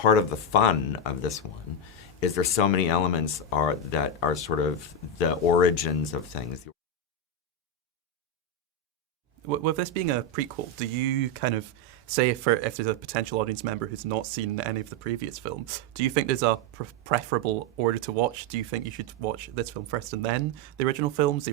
part of the fun of this one is there's so many elements that are sort of the origins of things. With this being a prequel, do you kind of say if there's a potential audience member who's not seen any of the previous films, do you think there's a preferable order to watch? Do you think you should watch this film first and then the original films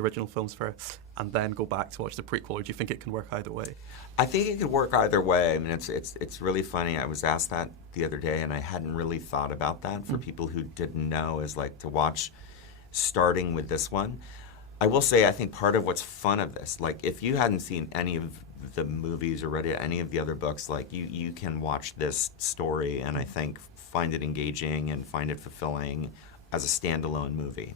first, and then go back to watch the prequel, or do you think it can work either way? I think it could work either way. I mean, it's really funny. I was asked that the other day, and I hadn't really thought about that for people who didn't know, is like to watch starting with this one. I will say, I think part of what's fun of this, like if you hadn't seen any of the movies or read any of the other books, like you can watch this story and I think find it engaging and find it fulfilling as a standalone movie.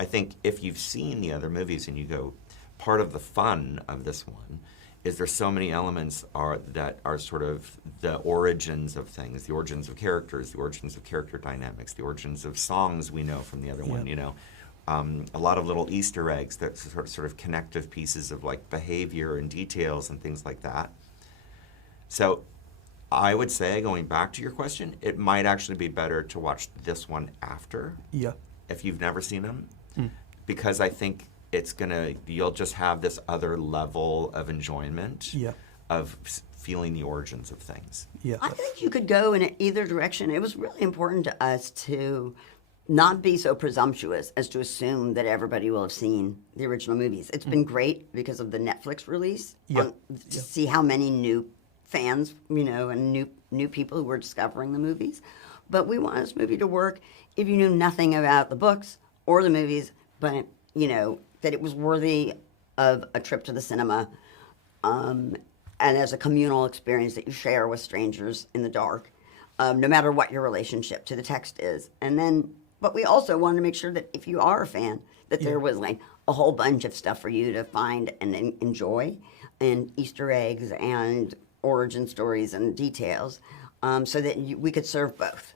I think if you've seen the other movies and you go, part of the fun of this one is there's so many elements that are sort of the origins of things, the origins of characters, the origins of character dynamics, the origins of songs we know from the other one, you know. A lot of little Easter eggs that sort of connective pieces of like behavior and details and things like that. So I would say, going back to your question, it might actually be better to watch this one after, if you've never seen them, because I think you'll just have this other level of enjoyment of feeling the origins of things. I think you could go in either direction. It was really important to us to not be so presumptuous as to assume that everybody will have seen the original movies. It's been great because of the Netflix release to see how many new fans, you know, and new people who were discovering the movies. But we want this movie to work if you knew nothing about the books or the movies, but, you know, that it was worthy of a trip to the cinema and as a communal experience that you share with strangers in the dark, no matter what your relationship to the text is. But we also wanted to make sure that if you are a fan, that there was like a whole bunch of stuff for you to find and enjoy, and Easter eggs and origin stories and details, so that we could serve both.